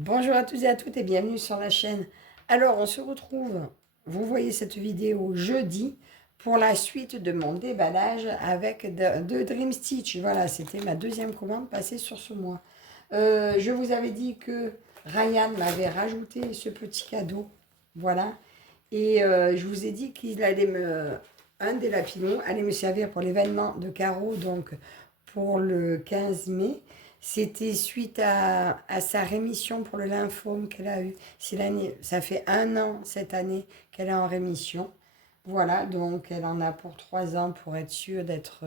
Bonjour à tous et à toutes et bienvenue sur la chaîne. Alors on se retrouve, vous voyez cette vidéo jeudi pour la suite de mon déballage avec de Dream Stitch. Voilà, c'était ma deuxième commande passée sur ce mois. Je vous avais dit que Ryan m'avait rajouté ce petit cadeau. Voilà. Et je vous ai dit qu'il allait un des lapinons allait me servir pour l'événement de Caro, donc pour le 15 mai. C'était suite à sa rémission pour le lymphome qu'elle a eu. Ça fait 1 an cette année qu'elle est en rémission. Voilà, donc elle en a pour 3 ans pour être sûre d'être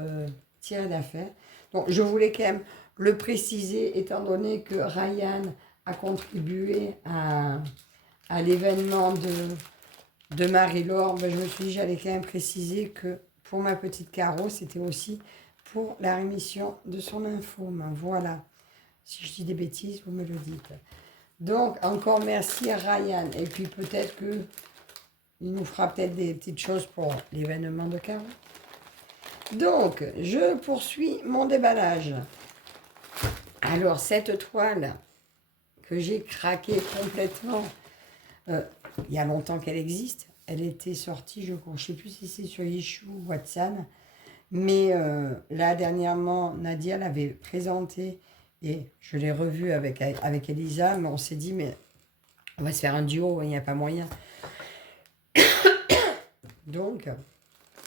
tirée d'affaire. Donc je voulais quand même le préciser, étant donné que Ryan a contribué à l'événement de Marie-Laure. Ben, je me suis dit, j'allais quand même préciser que pour ma petite Caro, c'était aussi pour la rémission de son lymphome. Voilà. Si je dis des bêtises, vous me le dites. Donc, encore merci à Ryan. Et puis peut-être que il nous fera peut-être des petites choses pour l'événement de Caro. Donc, je poursuis mon déballage. Alors, cette toile que j'ai craquée complètement, il y a longtemps qu'elle existe. Elle était sortie, je ne sais plus si c'est sur Yishu ou WhatsApp. Mais là, dernièrement, Nadia l'avait présentée et je l'ai revue avec Elisa. Mais on s'est dit, mais on va se faire un duo, il n'y a pas moyen. Donc,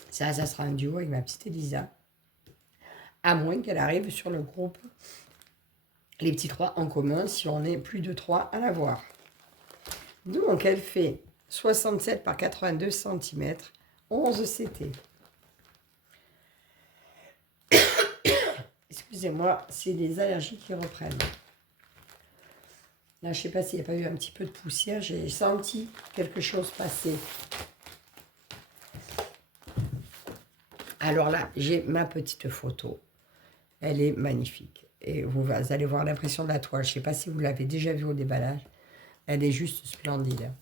ça sera un duo avec ma petite Elisa. À moins qu'elle arrive sur le groupe Les Petits Trois en commun, si on est plus de 3 à la voir. Donc, elle fait 67 par 82 cm, 11 CT. Excusez-moi, c'est les allergies qui reprennent. Là, je ne sais pas s'il n'y a pas eu un petit peu de poussière. J'ai senti quelque chose passer. Alors là, j'ai ma petite photo. Elle est magnifique. Et vous allez voir l'impression de la toile. Je ne sais pas si vous l'avez déjà vue au déballage. Elle est juste splendide.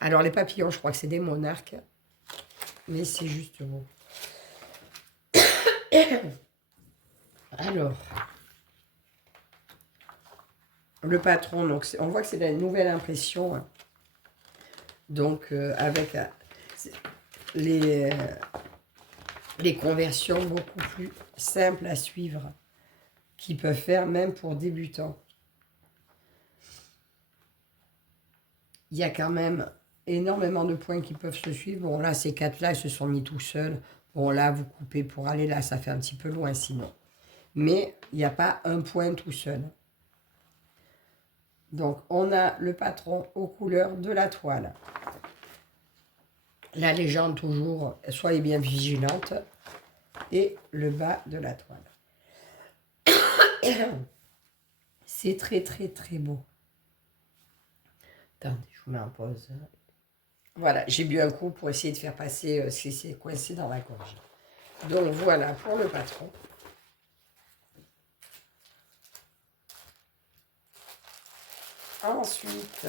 Alors, les papillons, je crois que c'est des monarques. Mais c'est juste beau. Alors, le patron, donc on voit que c'est la nouvelle impression. Donc, avec les conversions beaucoup plus simples à suivre, qu'ils peuvent faire même pour débutants. Il y a quand même énormément de points qui peuvent se suivre. Bon, là, ces 4-là, ils se sont mis tout seuls. Bon, là, vous coupez pour aller là, ça fait un petit peu loin sinon. Mais il n'y a pas un point tout seul. Donc, on a le patron aux couleurs de la toile. La légende toujours, soyez bien vigilante. Et le bas de la toile. C'est très, très, très beau. Attendez, je vous mets en pause. Voilà, j'ai bu un coup pour essayer de faire passer ce qui s'est coincé dans la gorge. Donc, voilà pour le patron. Ensuite,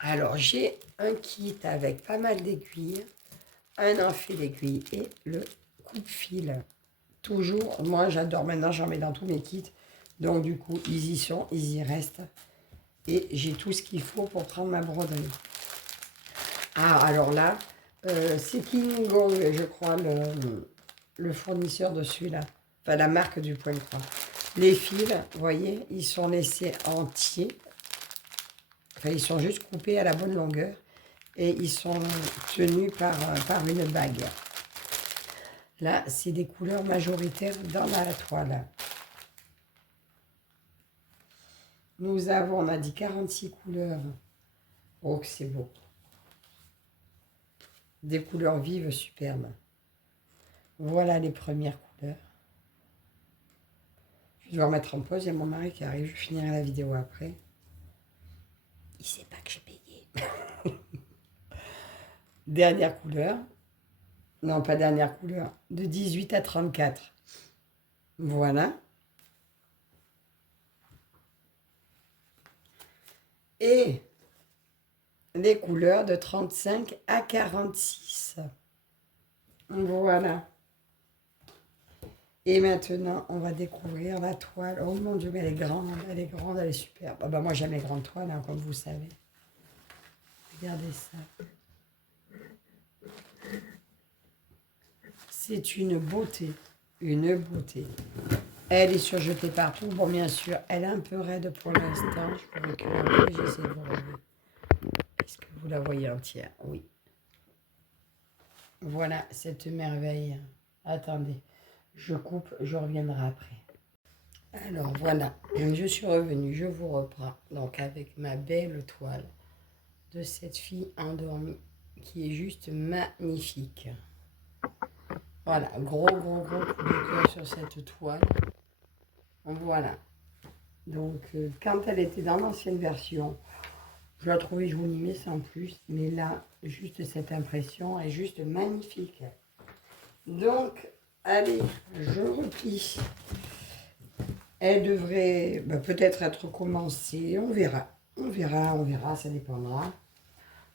alors j'ai un kit avec pas mal d'aiguilles, un enfil d'aiguilles et le coupe-fil. Toujours, moi j'adore, maintenant j'en mets dans tous mes kits. Donc du coup, ils y sont, ils y restent. Et j'ai tout ce qu'il faut pour prendre ma broderie. Ah, alors là, c'est King Gong, je crois, le fournisseur de celui-là. Enfin, la marque du point croix. Les fils, vous voyez, ils sont laissés entiers. Enfin, ils sont juste coupés à la bonne longueur. Et ils sont tenus par une bague. Là, c'est des couleurs majoritaires dans la toile. Nous avons, on a dit 46 couleurs. Oh, que c'est beau. Des couleurs vives, superbes. Voilà les premières couleurs. Je dois remettre en pause, il y a mon mari qui arrive, je finirai la vidéo après. Il ne sait pas que j'ai payé. Dernière couleur. Non, pas dernière couleur. De 18 à 34. Voilà. Et les couleurs de 35 à 46. Voilà. Et maintenant, on va découvrir la toile. Oh mon Dieu, mais elle est grande, elle est grande, elle est superbe. Ah bah moi, j'aime les grandes toiles, hein, comme vous savez. Regardez ça. C'est une beauté, une beauté. Elle est surjetée partout. Bon, bien sûr, elle est un peu raide pour l'instant. Je peux reculer un peu, j'essaie de vous relever. Est-ce que vous la voyez entière? Oui. Voilà cette merveille. Attendez, je coupe, je reviendrai après. Alors voilà, je suis revenue, je vous reprends. Donc avec ma belle toile de cette fille endormie qui est juste magnifique. Voilà, gros coup de cœur sur cette toile. Voilà. Donc quand elle était dans l'ancienne version, je la trouvais jolie mais sans plus. Mais là, juste cette impression est juste magnifique. Donc, allez, je replie. Elle devrait peut-être être commencée. On verra. On verra, ça dépendra.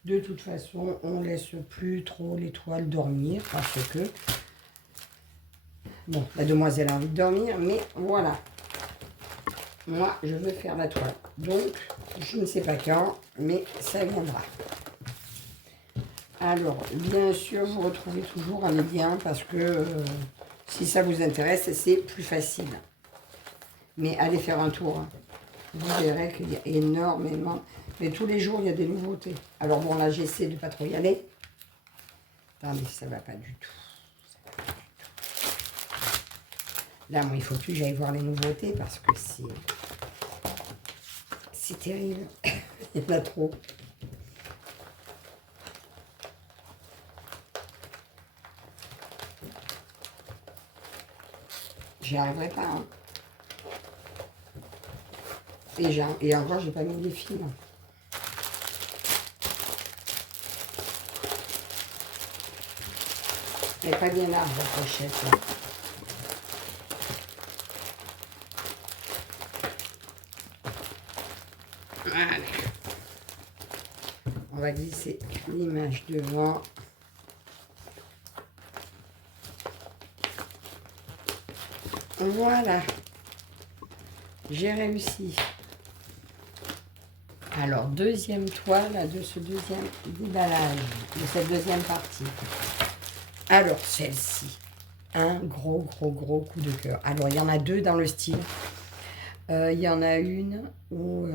De toute façon, on ne laisse plus trop les toiles dormir parce que, bon, la demoiselle a envie de dormir, mais voilà. Moi, je veux faire la toile. Donc, je ne sais pas quand, mais ça viendra. Alors, bien sûr, vous retrouvez toujours un lien parce que si ça vous intéresse, c'est plus facile. Mais allez faire un tour. Hein. Vous verrez qu'il y a énormément. Mais tous les jours, il y a des nouveautés. Alors bon, là, j'essaie de ne pas trop y aller. Attendez, ça ne va pas du tout. Là, moi, il ne faut plus que j'aille voir les nouveautés parce que c'est terrible. Il y en a trop. J'y arriverai pas. Hein. Et encore, j'ai pas mis les fils. Elle n'est pas bien large, la pochette. Là. Voilà. On va glisser l'image devant. Voilà. J'ai réussi. Alors, deuxième toile de ce deuxième déballage, de cette deuxième partie. Alors, celle-ci, un gros coup de cœur. Alors, il y en a deux dans le style. Il y en a une où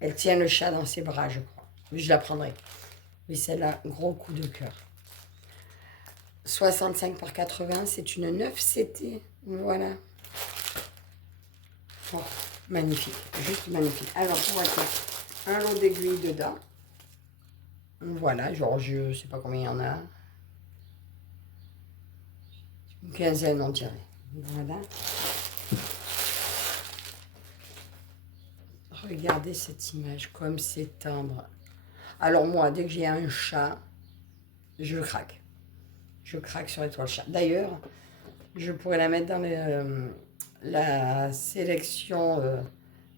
elle tient le chat dans ses bras, je crois. Je la prendrai. Mais celle-là, gros coup de cœur. 65 par 80, c'est une 9 CT. Voilà. Oh, magnifique, juste magnifique. Alors, on va faire un lot d'aiguilles dedans. Voilà, genre, je sais pas combien il y en a. Une quinzaine, on dirait. Voilà. Regardez cette image, comme c'est tendre. Alors moi, dès que j'ai un chat, je craque. Je craque sur l'étoile chat. D'ailleurs, je pourrais la mettre dans la sélection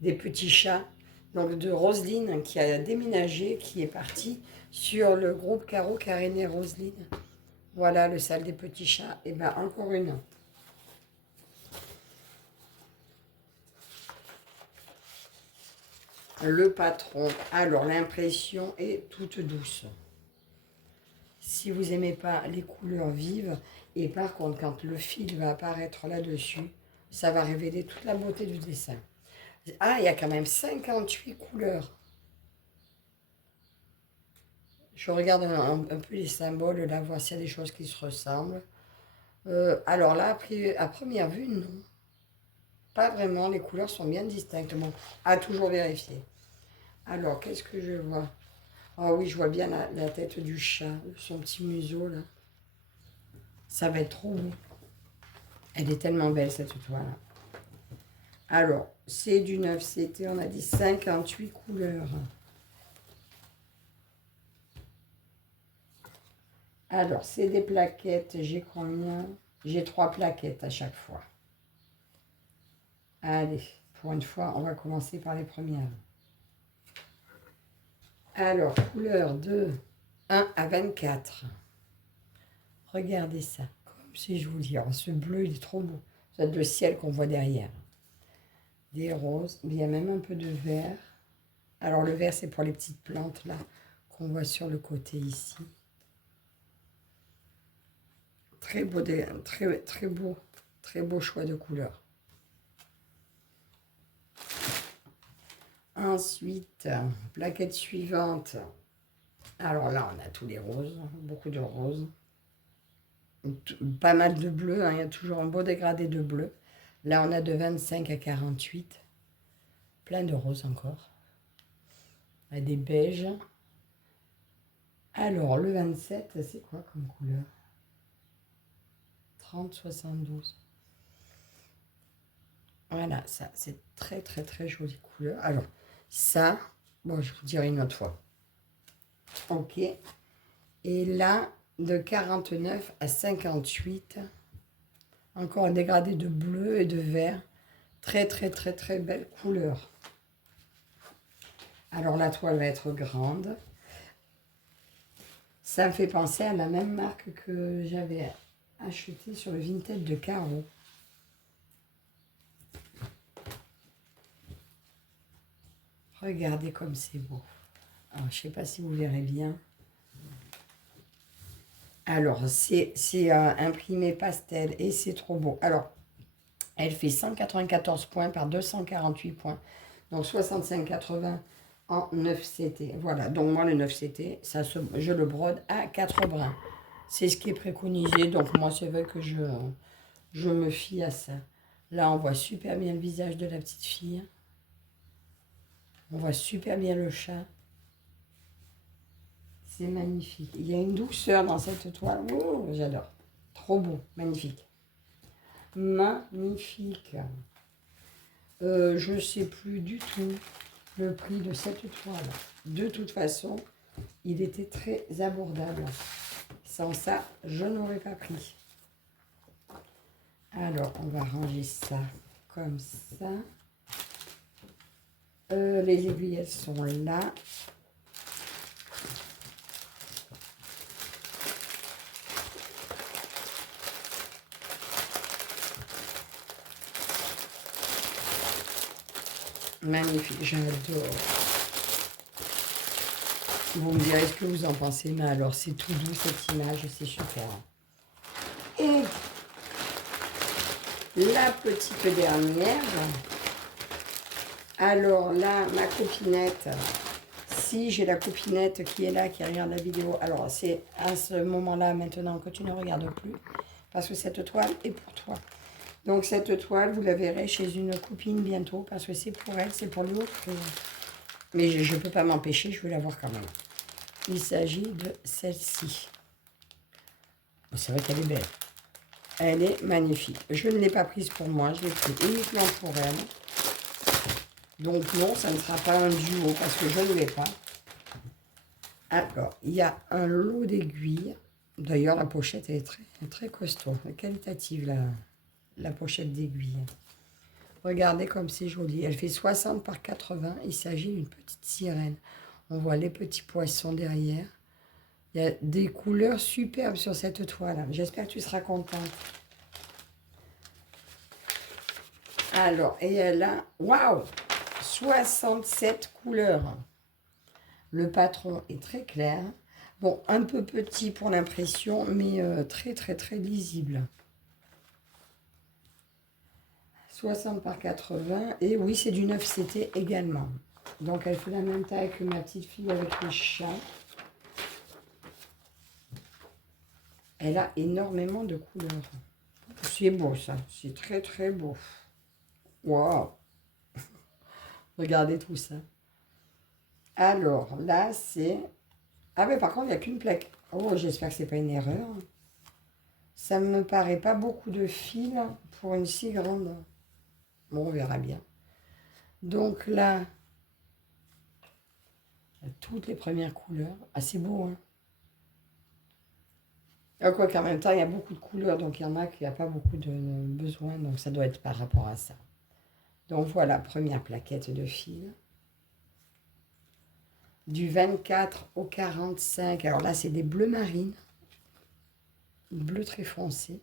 des petits chats. Donc de Roselyne, qui a déménagé, qui est partie sur le groupe Caro, Karine et Roselyne. Voilà, le salle des petits chats. Et bien, encore une. Le patron. Alors, l'impression est toute douce. Si vous n'aimez pas les couleurs vives, et par contre, quand le fil va apparaître là-dessus, ça va révéler toute la beauté du dessin. Ah, il y a quand même 58 couleurs. Je regarde un peu les symboles, là, voir s'il y a des choses qui se ressemblent. Alors là, à première vue, non. Pas vraiment, les couleurs sont bien distinctes. Bon, à toujours vérifier. Alors, qu'est-ce que je vois? Oh oui, je vois bien la tête du chat, son petit museau, là. Ça va être trop beau. Elle est tellement belle, cette toile. Alors, c'est du 9 CT, on a dit 58 couleurs. Alors, c'est des plaquettes, j'ai combien? J'ai 3 plaquettes à chaque fois. Allez, pour une fois, on va commencer par les premières. Alors, couleur de 1 à 24. Regardez ça, comme c'est joli. Alors, ce bleu, il est trop beau. C'est le ciel qu'on voit derrière. Des roses. Il y a même un peu de vert. Alors, le vert, c'est pour les petites plantes, là, qu'on voit sur le côté ici. Très beau, très beau choix de couleurs. Ensuite, plaquette suivante. Alors là, on a tous les roses, beaucoup de roses. Pas mal de bleu, hein, il y a toujours un beau dégradé de bleu. Là, on a de 25 à 48. Plein de roses encore. Il y a des beiges. Alors, le 27, c'est quoi comme couleur? 30, 72. Voilà, ça, c'est très jolie couleur. Alors, ça, bon, je vous dirai une autre fois. Ok. Et là, de 49 à 58, encore un dégradé de bleu et de vert. Très belle couleur. Alors, la toile va être grande. Ça me fait penser à la même marque que j'avais acheté sur le Vinted de Caro. Regardez comme c'est beau. Alors, je ne sais pas si vous verrez bien. Alors, c'est imprimé pastel et c'est trop beau. Alors, elle fait 194 points par 248 points. Donc, 65,80 en 9 CT. Voilà, donc moi, le 9 CT, je le brode à 4 brins. C'est ce qui est préconisé. Donc, moi, c'est vrai que je me fie à ça. Là, on voit super bien le visage de la petite fille. On voit super bien le chat. C'est magnifique. Il y a une douceur dans cette toile. Oh, j'adore. Trop beau. Magnifique. Magnifique. Je ne sais plus du tout le prix de cette toile. De toute façon, il était très abordable. Sans ça, je n'aurais pas pris. Alors, on va ranger ça comme ça. Les aiguilles, elles sont là. Magnifique, j'adore. Vous me direz ce que vous en pensez, mais alors c'est tout doux cette image, c'est super. Et la petite dernière. Alors là, ma copinette, si j'ai la copinette qui est là, qui regarde la vidéo, alors c'est à ce moment-là maintenant que tu ne regardes plus, parce que cette toile est pour toi. Donc cette toile, vous la verrez chez une copine bientôt, parce que c'est pour elle, c'est pour lui offrir. Mais je ne peux pas m'empêcher, je veux la voir quand même. Il s'agit de celle-ci. C'est vrai qu'elle est belle. Elle est magnifique. Je ne l'ai pas prise pour moi, je l'ai prise uniquement pour elle. Donc non, ça ne sera pas un duo parce que je ne l'ai pas. Alors, il y a un lot d'aiguilles. D'ailleurs, la pochette est très costaud, qualitative la pochette d'aiguilles. Regardez comme c'est joli. Elle fait 60 par 80. Il s'agit d'une petite sirène. On voit les petits poissons derrière. Il y a des couleurs superbes sur cette toile. J'espère que tu seras contente. Alors, et elle a, waouh, 67 couleurs. Le patron est très clair. Bon, un peu petit pour l'impression, mais très lisible. 60 par 80. Et oui, c'est du 9 CT également. Donc, elle fait la même taille que ma petite fille avec les chats. Elle a énormément de couleurs. C'est beau, ça. C'est très beau. Waouh! Regardez tout ça. Alors, là, c'est... Ah, mais par contre, il n'y a qu'une plaque. Oh, j'espère que c'est pas une erreur. Ça me paraît pas beaucoup de fils pour une si grande. Bon, on verra bien. Donc là, toutes les premières couleurs. Ah, c'est beau, hein? Ah, quoi qu'en même temps, il y a beaucoup de couleurs, donc il y en a qui n'ont pas beaucoup de besoin, donc ça doit être par rapport à ça. Donc voilà, première plaquette de fil. Du 24 au 45, alors là, c'est des bleus marines. Bleu très foncé.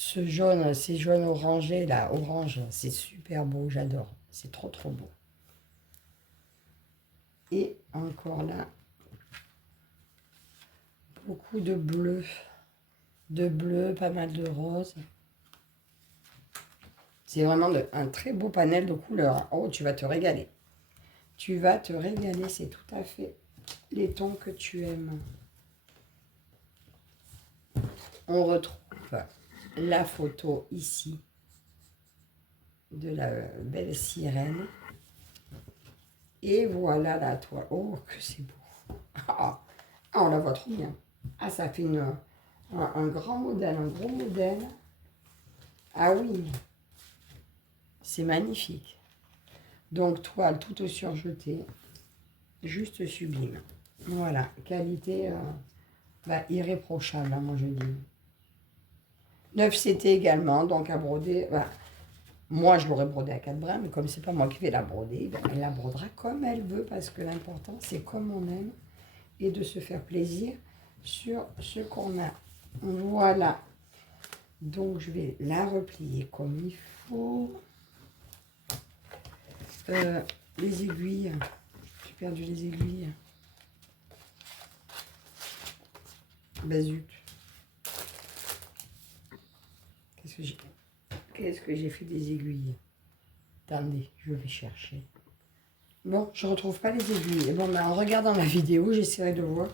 ce jaune, ces jaunes orangés, là, orange, c'est super beau, j'adore. C'est trop, trop beau. Et encore là, beaucoup de bleu. De bleu, pas mal de rose. C'est vraiment un très beau panel de couleurs. Oh, tu vas te régaler. Tu vas te régaler, c'est tout à fait les tons que tu aimes. On retrouve la photo ici de la belle sirène. Et voilà la toile. Oh, que c'est beau. Ah, on la voit trop bien. Ah, ça fait un grand modèle, un gros modèle. Ah oui, c'est magnifique. Donc, toile toute surjetée, juste sublime. Voilà, qualité irréprochable, hein, moi je dis. 9 CT également, donc à broder. Bah, moi, je l'aurais brodé à 4 brins, mais comme c'est pas moi qui vais la broder, ben, elle la brodera comme elle veut, parce que l'important, c'est comme on aime, et de se faire plaisir sur ce qu'on a. Voilà. Donc, je vais la replier comme il faut. Les aiguilles. J'ai perdu les aiguilles. Bah zut. Qu'est-ce que j'ai fait des aiguilles? Attendez, je vais chercher. Bon, je retrouve pas les aiguilles. Bon, ben, en regardant la vidéo, j'essaierai de voir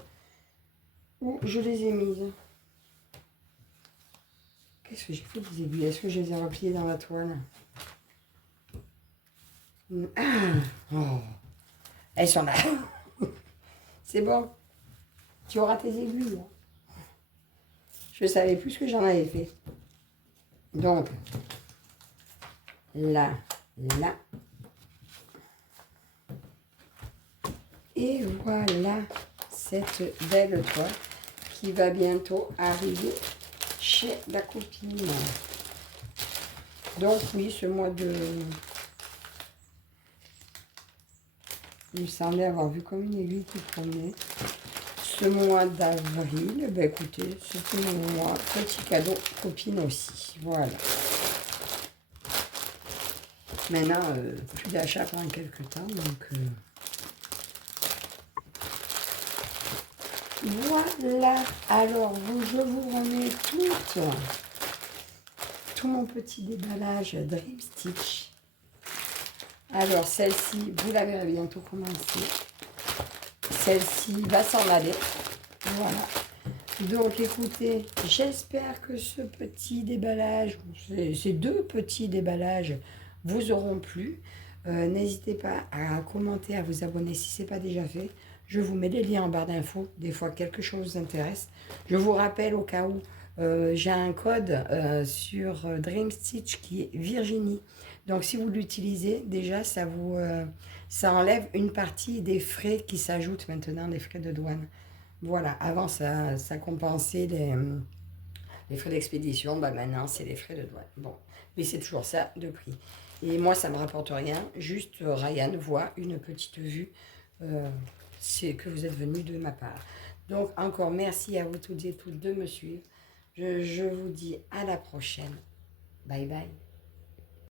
où je les ai mises. Qu'est-ce que j'ai fait des aiguilles? Est-ce que je les ai repliées dans la toile? Ah, oh, elles sont là. C'est bon. Tu auras tes aiguilles. Hein. Je savais plus ce que j'en avais fait. Donc, là, là. Et voilà cette belle toile qui va bientôt arriver chez la copine. Donc oui, ce mois de... Il me semblait avoir vu comme une aiguille qui promenait. Ce mois d'avril, ben écoutez, c'était mon mois. Petit cadeau copine aussi. Voilà. Maintenant, plus d'achat pendant quelques temps, donc... Voilà, alors je vous remets tout mon petit déballage Dream Stitch. Alors celle-ci, vous la verrez bientôt commencer. Celle-ci va s'en aller. Voilà. Donc écoutez, j'espère que ce petit déballage, ces deux petits déballages vous auront plu. N'hésitez pas à commenter, à vous abonner si ce n'est pas déjà fait. Je vous mets les liens en barre d'infos, des fois quelque chose vous intéresse. Je vous rappelle au cas où, j'ai un code sur Dream Stitch qui est Virginie. Donc si vous l'utilisez, déjà ça enlève une partie des frais qui s'ajoutent maintenant, des frais de douane. Voilà, avant ça compensait les frais d'expédition, bah maintenant c'est les frais de douane. Bon, mais c'est toujours ça de prix. Et moi ça ne me rapporte rien, juste Ryan voit une petite vue, c'est que vous êtes venu de ma part. Donc encore merci à vous toutes et toutes de me suivre. Je vous dis à la prochaine. Bye bye.